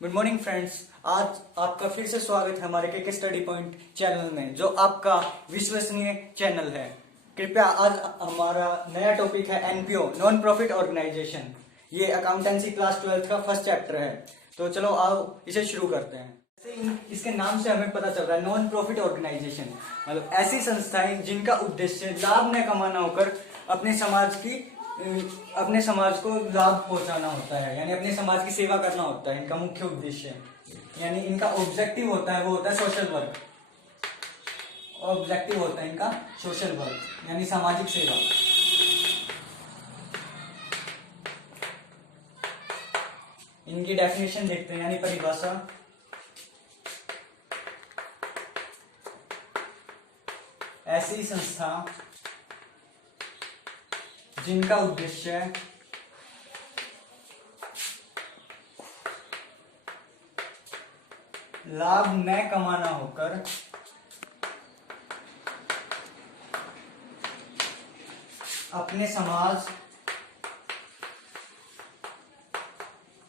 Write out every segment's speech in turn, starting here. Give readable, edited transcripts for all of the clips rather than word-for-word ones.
Good morning friends. आज आपका फिर से स्वागत है हमारे के स्टडी पॉइंट चैनल में, जो आपका विश्वसनीय चैनल है। कृपया आज हमारा नया टॉपिक है एनपीओ, नॉन प्रॉफिट ऑर्गेनाइजेशन। ये अकाउंटेंसी क्लास 12 का फर्स्ट चैप्टर है। तो चलो आओ इसे शुरू करते हैं। इसके नाम से हमें पता चल रहा है नॉन प्रॉफिट ऑर्गेनाइजेशन मतलब ऐसी संस्थाएं जिनका उद्देश्य लाभ न कमाना होकर अपने समाज को लाभ पहुंचाना होता है, यानी अपने समाज की सेवा करना होता है। इनका मुख्य उद्देश्य यानी इनका ऑब्जेक्टिव होता है वो होता है सोशल वर्क। ऑब्जेक्टिव होता है इनका सोशल वर्क यानी सामाजिक सेवा। इनकी डेफिनेशन देखते हैं यानी परिभाषा। ऐसी संस्था जिनका उद्देश्य लाभ न कमाना होकर अपने समाज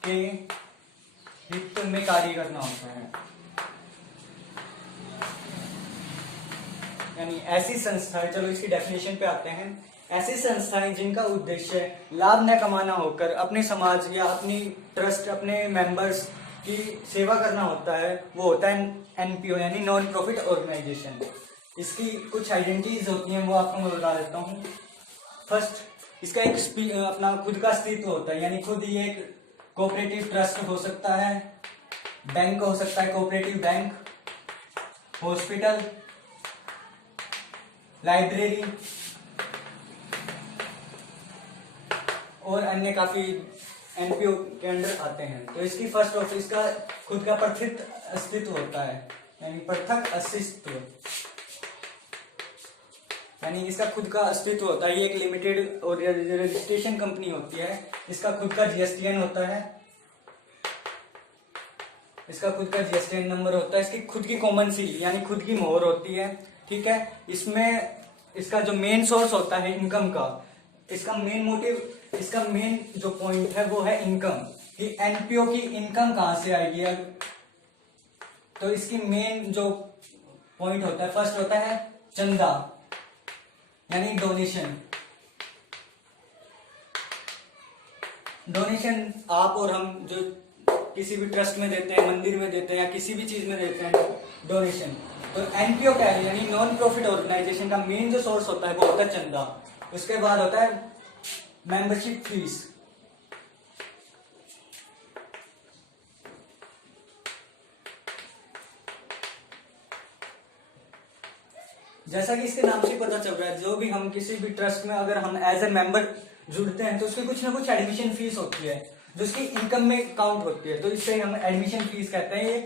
के हित में कार्य करना होता है। यानी ऐसी संस्थाएं, चलो इसकी डेफिनेशन पे आते हैं। ऐसी संस्थाएं जिनका उद्देश्य लाभ न कमाना होकर अपने समाज या अपनी ट्रस्ट, अपने मेंबर्स की सेवा करना होता है, वो होता है एनपीओ यानी नॉन प्रॉफिट ऑर्गेनाइजेशन। इसकी कुछ आइडेंटिटीज होती हैं, वो आपको मैं बता देता हूँ। फर्स्ट, इसका एक अपना खुद का अस्तित्व होता है, यानी खुद ये एक कोऑपरेटिव ट्रस्ट हो सकता है, बैंक हो सकता है, कोऑपरेटिव बैंक, हॉस्पिटल, लाइब्रेरी और अन्य काफी एनपीओ के अंडर आते हैं। तो इसकी फर्स्ट ऑफ इसका खुद का पृथक अस्तित्व होता है, यानी पृथक अस्तित्व यानी इसका खुद का अस्तित्व होता है। ये एक लिमिटेड और रजिस्ट्रेशन कंपनी होती है। इसका खुद का जीएसटीएन होता है, इसका खुद का जीएसटीएन नंबर होता है। इसकी खुद की कॉमन सील यानी खुद की मोहर होती है। ठीक है, इसमें इसका जो मेन सोर्स होता है इनकम का, इसका मेन मोटिव, इसका मेन जो पॉइंट है वो है इनकम, कि एनपीओ की इनकम कहां से आएगी। तो इसकी मेन जो पॉइंट होता है, फर्स्ट होता है चंदा यानी डोनेशन। डोनेशन आप और हम जो किसी भी ट्रस्ट में देते हैं, मंदिर में देते हैं या किसी भी चीज में देते हैं डोनेशन। तो एनपीओ क्या है, यानी नॉन प्रॉफिट ऑर्गेनाइजेशन का मेन जो सोर्स होता है वो होता है चंदा। उसके बाद होता है मेंबरशिप फीस। जैसा कि इसके नाम से पता चल रहा है, जो भी हम किसी भी ट्रस्ट में अगर हम एज ए मेंबर जुड़ते हैं तो उसकी कुछ ना कुछ एडमिशन फीस होती है, जो उसकी इनकम में काउंट होती है। तो इसे हम एडमिशन फीस कहते हैं। ये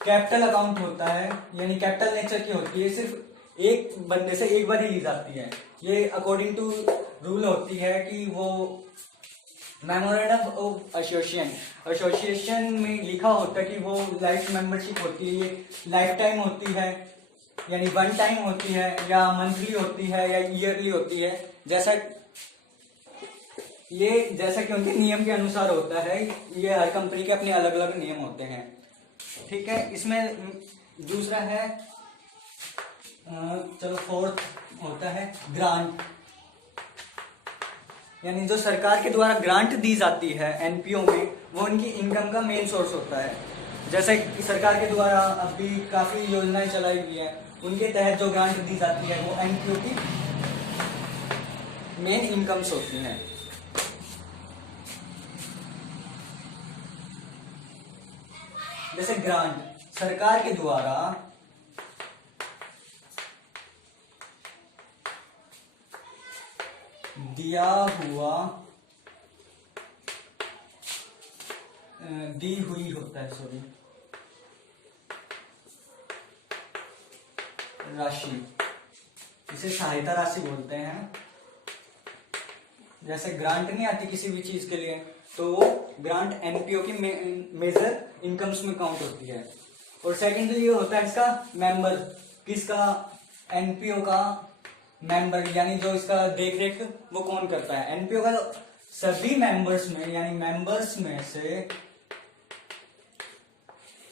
कैपिटल अकाउंट होता है, यानी कैपिटल नेचर की होती है, सिर्फ एक बंदे से एक बार ही ली जाती है। ये अकॉर्डिंग टू रूल होती है कि वो मेमोरेंडम ऑफ एसोसिएशन में लिखा होता है कि वो लाइफ मेंबरशिप होती है, ये लाइफ टाइम होती है, यानी वन टाइम होती है, या मंथली होती है, या ईयरली होती है। जैसा कि उनके नियम के अनुसार होता है। ये हर कंपनी के अपने अलग अलग नियम होते हैं। ठीक है, इसमें दूसरा है, चलो फोर्थ होता है ग्रांट, यानी जो सरकार के द्वारा ग्रांट दी जाती है एनपीओ में, वो उनकी इनकम का मेन सोर्स होता है। जैसे कि सरकार के द्वारा अभी काफी योजनाएं चलाई गई है, उनके तहत जो ग्रांट दी जाती है वो एनपीओ की मेन इनकम्स होती हैं। जैसे ग्रांट, सरकार के द्वारा दी हुई होता है, सॉरी, राशि, इसे सहायता राशि बोलते हैं। जैसे ग्रांट नहीं आती किसी भी चीज के लिए, तो वो ग्रांट एनपीओ की मेजर इनकम्स में काउंट होती है। और सेकेंडली ये होता है इसका मेंबर, किसका, एनपीओ का मेंबर, यानी जो इसका देख रेख वो कौन करता है। एनपीओ का सभी मेंबर्स में, यानी मेंबर्स में से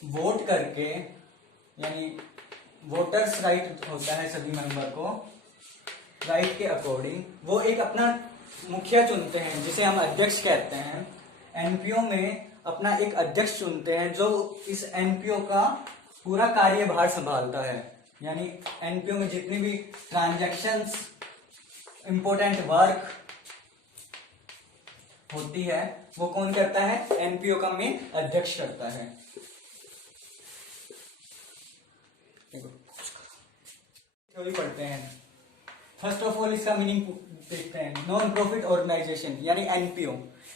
वोट करके, यानी वोटर्स राइट होता है सभी मेंबर को, राइट के अकॉर्डिंग वो एक अपना मुखिया चुनते हैं जिसे हम अध्यक्ष कहते हैं। एनपीओ में अपना एक अध्यक्ष चुनते हैं जो इस एनपीओ का पूरा कार्यभार संभालता है, यानी एनपीओ में जितनी भी ट्रांजैक्शंस, इंपॉर्टेंट वर्क होती है वो कौन करता है? एनपीओ का मेन अध्यक्ष करता है। थ्योरी पढ़ते हैं। फर्स्ट ऑफ ऑल इसका मीनिंग देखते हैं। नॉन प्रॉफिट ऑर्गेनाइजेशन यानी एनपीओ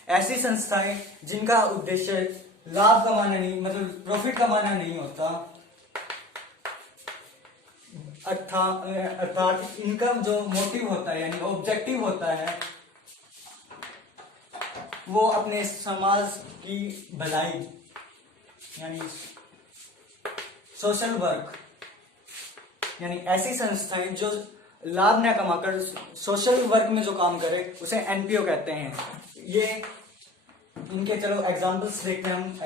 ऐसी संस्थाएं जिनका उद्देश्य लाभ कमाना नहीं, मतलब प्रॉफिट कमाना नहीं होता, अर्थात इनका जो मोटिव होता है यानी ऑब्जेक्टिव होता है वो अपने समाज की भलाई यानी सोशल वर्क, यानी ऐसी संस्थाएं जो लाभ न कमाकर सोशल वर्क में जो काम करे उसे एनपीओ कहते हैं। ये इनके चलो एग्जांपल्स देखते हैं हम।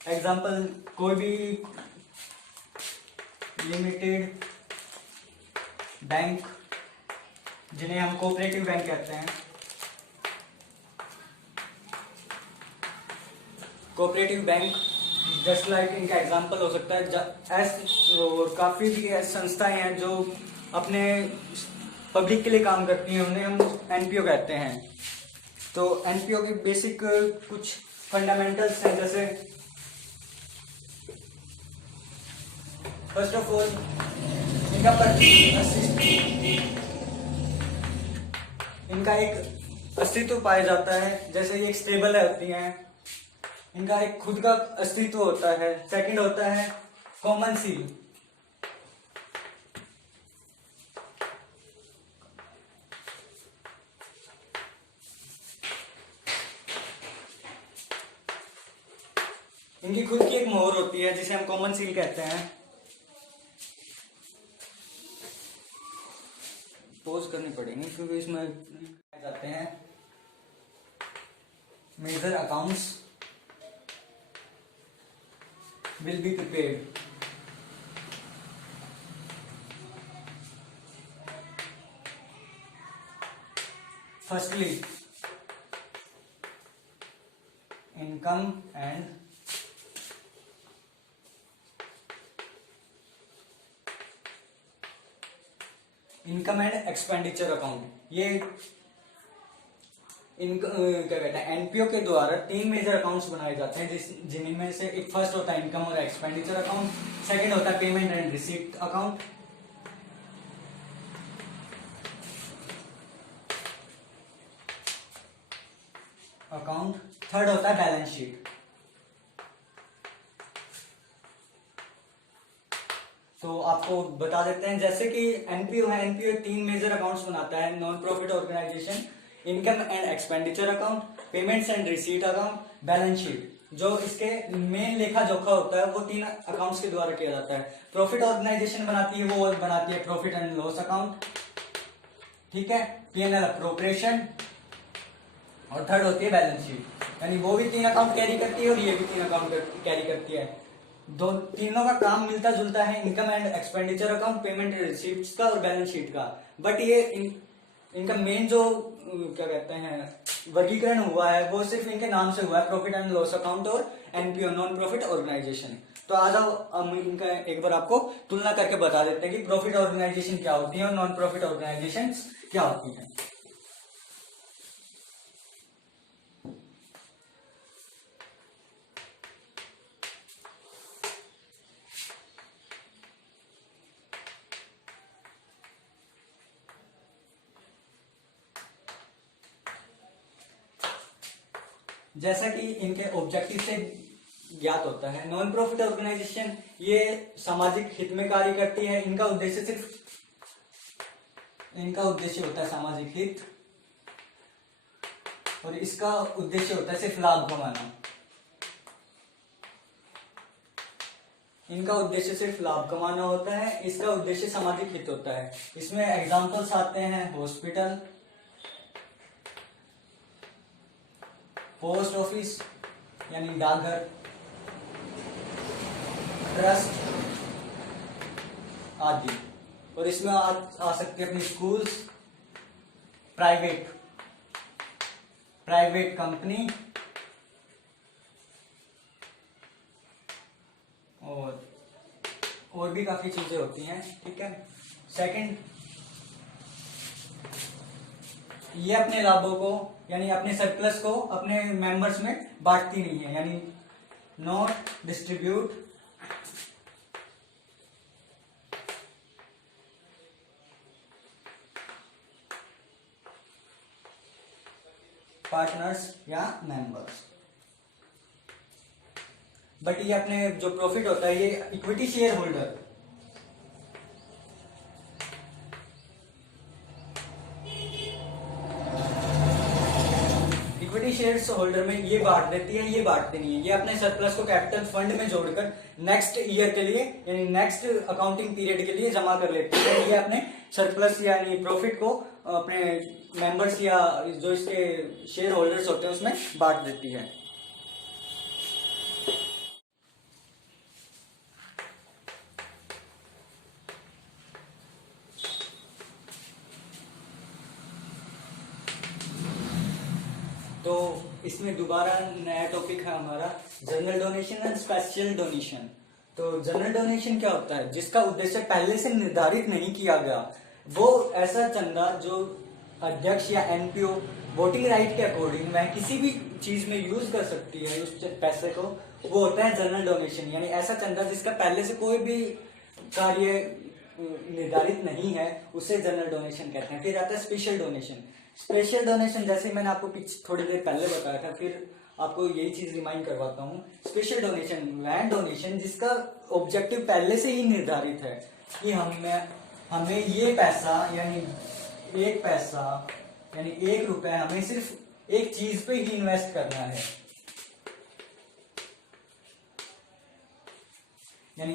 एग्जांपल कोई भी लिमिटेड बैंक जिन्हें हम कोऑपरेटिव बैंक कहते हैं, कोऑपरेटिव बैंक जस्ट लाइक इनका एग्जांपल हो सकता है। काफी भी ऐसी संस्थाएं हैं जो अपने पब्लिक के लिए काम करती हैं, उन्हें हम एनपीओ कहते हैं। तो एनपीओ की बेसिक कुछ फंडामेंटल्स हैं, जैसे फर्स्ट ऑफ ऑल इनका एक अस्तित्व पाया जाता है, जैसे ये एक स्टेबल होती हैं, इनका एक खुद का अस्तित्व होता है। सेकंड होता है कॉमन सील, इनकी खुद की एक मोहर होती है जिसे हम कॉमन सील कहते हैं। पोज करनी पड़ेगी क्योंकि इसमें जाते हैं major accounts will be prepared. Firstly, income and expenditure account. ये क्या कहते हैं एनपीओ के द्वारा 3 मेजर अकाउंट्स बनाए जाते हैं जिनमें से एक फर्स्ट होता है इनकम और एक्सपेंडिचर अकाउंट, सेकंड होता है payment and receipt account, third होता है बैलेंस शीट। तो आपको बता देते हैं जैसे कि एनपीओ है, एनपीओ 3 मेजर अकाउंट्स बनाता है, non profit organisation, income and expenditure account, payments and receipt account, balance sheet. जो इसके मेन लेखा जोखा होता है वो 3 अकाउंट्स के द्वारा किया जाता है। प्रॉफिट ऑर्गेनाइजेशन बनाती है, वो बनाती है प्रॉफिट एंड लॉस अकाउंट, ठीक है, पीएनएल अप्रोप्रिएशन, और थर्ड होती है बैलेंस शीट। यानी वो भी 3 अकाउंट कैरी करती है और ये भी 3 अकाउंट कैरी करती है। तीनों का काम मिलता जुलता है, income and expenditure account, payment and receipts का और बैलेंस शीट का। बट ये इनका मेन जो क्या कहते हैं वर्गीकरण हुआ है वो सिर्फ इनके नाम से हुआ है, प्रॉफिट एंड लॉस अकाउंट और एनपीओ, नॉन प्रॉफिट ऑर्गेनाइजेशन। तो आज हम इनका एक बार आपको तुलना करके बता देते हैं कि प्रॉफिट ऑर्गेनाइजेशन क्या होती है और नॉन प्रॉफिट ऑर्गेनाइजेशन क्या होती है। जैसा कि इनके ऑब्जेक्टिव से ज्ञात होता है, नॉन प्रॉफिट ऑर्गेनाइजेशन ये सामाजिक हित में कार्य करती है। इनका उद्देश्य होता है सामाजिक हित, और इसका उद्देश्य होता है सिर्फ लाभ कमाना। इनका उद्देश्य सिर्फ लाभ कमाना होता है, इसका उद्देश्य सामाजिक हित होता है। इसमें एग्जांपल्स आते हैं हॉस्पिटल, पोस्ट ऑफिस, यानी डाकघर, ट्रस्ट आदि। और इसमें आ सकते हैं अपनी स्कूल्स, प्राइवेट कंपनी और भी काफी चीजें होती हैं। ठीक है। सेकंड, ये अपने लाभों को यानी अपने सरप्लस को अपने मेंबर्स में बांटती नहीं है, यानी नॉट डिस्ट्रीब्यूट पार्टनर्स या मेंबर्स। बट ये अपने जो प्रॉफिट होता है ये equity share holder shares holder में ये बांट देती है, ये बांटती नहीं है। ये अपने सरप्लस को कैपिटल फंड में जोड़कर नेक्स्ट ईयर के लिए यानी नेक्स्ट अकाउंटिंग पीरियड के लिए जमा कर लेती है। ये अपने सरप्लस यानी प्रॉफिट को अपने मेंबर्स या जो इसके शेयर होल्डर्स होते हैं उसमें बांट देती है। तो इसमें दोबारा नया टॉपिक है हमारा general donation and special donation. तो जनरल डोनेशन क्या होता है? जिसका उद्देश्य पहले से निर्धारित नहीं किया गया, वो ऐसा चंदा जो अध्यक्ष या एनपीओ वोटिंग राइट के अकॉर्डिंग वह किसी भी चीज में यूज कर सकती है उस पैसे को, वो होता है जनरल डोनेशन। यानी ऐसा चंदा जिसका पहले से कोई भी कार्य निर्धारित नहीं है उसे जनरल डोनेशन कहते हैं। फिर आता है स्पेशल डोनेशन। स्पेशल डोनेशन जैसे मैंने आपको थोड़ी देर पहले बताया था, फिर आपको यही चीज रिमाइंड करवाता हूँ। स्पेशल डोनेशन वह डोनेशन जिसका ऑब्जेक्टिव पहले से ही निर्धारित है कि हमें ये पैसा यानी एक रुपए हमें सिर्फ एक चीज पे ही इन्वेस्ट करना है। यानी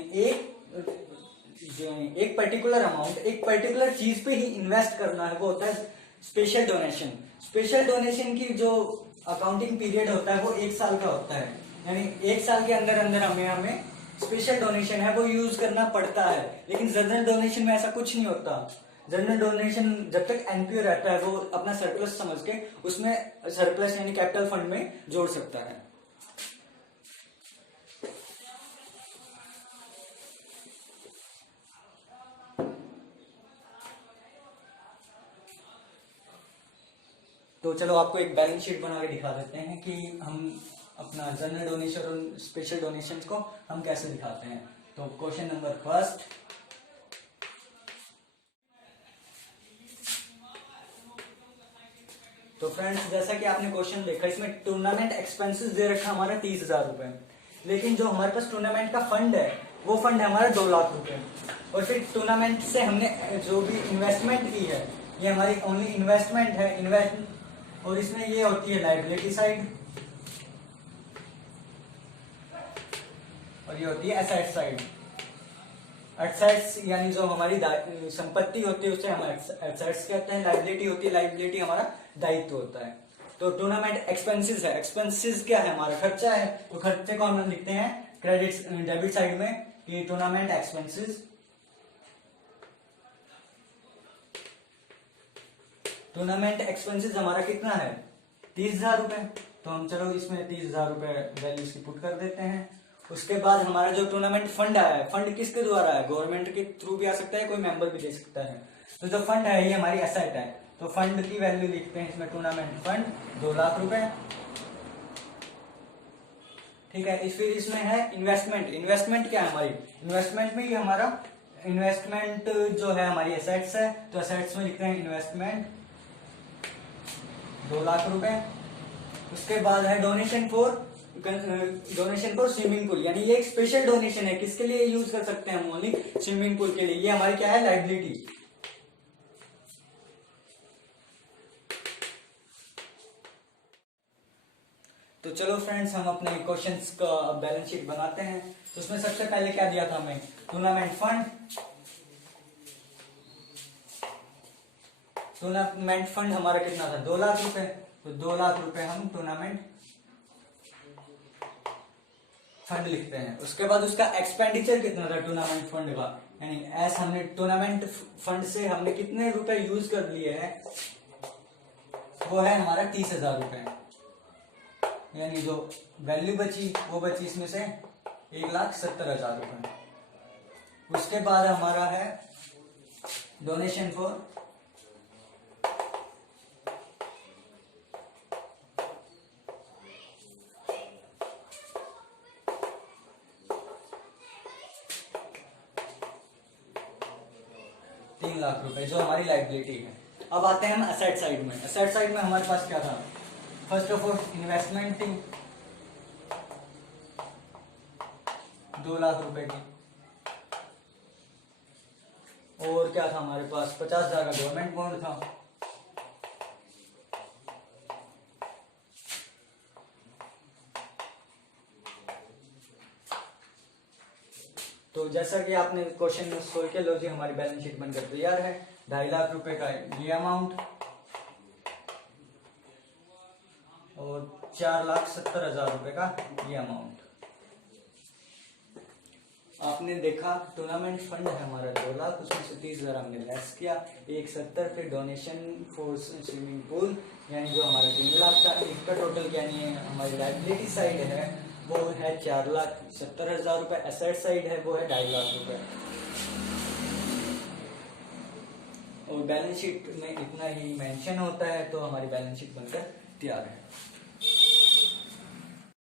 एक पर्टिकुलर अमाउंट एक पर्टिकुलर चीज पे ही इन्वेस्ट करना है, वो होता है स्पेशल डोनेशन। स्पेशल डोनेशन की जो अकाउंटिंग पीरियड होता है वो 1 साल का होता है। यानी 1 साल के अंदर अंदर हमें स्पेशल डोनेशन है वो यूज करना पड़ता है। लेकिन जनरल डोनेशन में ऐसा कुछ नहीं होता। जनरल डोनेशन जब तक एनपीओ रहता है वो अपना सरप्लस समझ के उसमें सरप्लस यानी कैपिटल फंड में जोड़ सकता है। तो चलो आपको एक बैलेंस शीट बना के दिखा देते हैं कि हम अपना जनरल डोनेशन और स्पेशल डोनेशन को हम कैसे दिखाते हैं। तो क्वेश्चन नंबर फर्स्ट, तो फ्रेंड्स जैसा कि आपने क्वेश्चन देखा, इसमें टूर्नामेंट एक्सपेंसेस दे रखा हमारा 30,000 रुपए, लेकिन जो हमारे पास टूर्नामेंट का फंड है वो फंड है हमारा 2 लाख रुपए। और फिर टूर्नामेंट से हमने जो भी इन्वेस्टमेंट की है ये हमारी ओनली इन्वेस्टमेंट है, और इसमें ये होती है लायबिलिटी साइड और ये होती है एसेट साइड। एसेट्स यानी जो हमारी संपत्ति होती है उसे हम एसेट्स कहते हैं। लायबिलिटी होती है, लायबिलिटी हमारा दायित्व होता है। तो टूर्नामेंट एक्सपेंसेस है, एक्सपेंसेस क्या है? हमारा खर्चा है। तो खर्चे को हम लिखते हैं क्रेडिट डेबिट साइड में कि टूर्नामेंट एक्सपेंसेस। टूर्नामेंट एक्सपेंसेस हमारा कितना है? 30,000 रुपए। तो हम चलो इसमें 30,000 रुपए वैल्यू इसकी पुट कर देते हैं। उसके बाद हमारा जो टूर्नामेंट फंड आया है, फंड किसके द्वारा है? गवर्नमेंट के थ्रू भी आ सकता है, कोई मेंबर भी दे सकता है। तो जो फंड है ये हमारी एसेट है, तो फंड की वैल्यू लिखते हैं इसमें टूर्नामेंट फंड 2 लाख रुपए। ठीक है। फिर इसमें है इन्वेस्टमेंट। इन्वेस्टमेंट क्या है हमारी? इन्वेस्टमेंट में ये हमारा इन्वेस्टमेंट जो है हमारी एसेट्स है, तो एसेट्स में लिखते हैं इन्वेस्टमेंट 2 लाख रुपए। उसके बाद है डोनेशन फॉर स्विमिंग पूल, यानी ये एक स्पेशल डोनेशन है। किसके लिए यूज कर सकते हैं हम? ओनली स्विमिंग पूल के लिए। ये हमारी क्या है? लायबिलिटी। तो चलो फ्रेंड्स हम अपने क्वेश्चंस का बैलेंस शीट बनाते हैं। तो उसमें सबसे पहले क्या दिया था हमें? Tournament fund. टूर्नामेंट फंड हमारा कितना था? 2 लाख रुपए। तो 2 लाख रुपए हम टूर्नामेंट फंड लिखते हैं। उसके बाद उसका एक्सपेंडिचर कितना था टूर्नामेंट फंड का, यानी एस हमने टूर्नामेंट फंड से हमने कितने रुपए यूज कर लिए हैं, वो है हमारा 30,000 रुपए, यानी जो वैल्यू बची वो बची इसमें से 1,70,000 रुपए। उसके बाद हमारा है डोनेशन फॉर 3 लाख रुपए, जो हमारी लाइबिलिटी है। अब आते हैं हम असेट साइड में। असेट साइड में हमारे पास क्या था, फर्स्ट ऑफ ऑल इन्वेस्टमेंट थी 2 लाख रुपए की, और क्या था हमारे पास 50,000 का गवर्नमेंट बॉन्ड था। तो जैसा कि आपने क्वेश्चन में सोच के लो जी, हमारी बैलेंस शीट बनकर तैयार है। 2.5 लाख रुपए का ये अमाउंट और 4,70,000 रुपए का ये अमाउंट। आपने देखा टूर्नामेंट फंड है हमारा 2 लाख, उसमें से 30,000 हमने लेस किया, 170 पे डोनेशन फॉर स्विमिंग पूल, यानी जो हमारा 3 लाख था। इसका टोटल यानी हमारी लाइबिलिटी साइड है वो है 4,70,000 रुपए, एसेट साइड है वो है 2.5 लाख रुपए। और बैलेंस शीट में इतना ही मेंशन होता है, तो हमारी बैलेंस शीट बनकर तैयार है।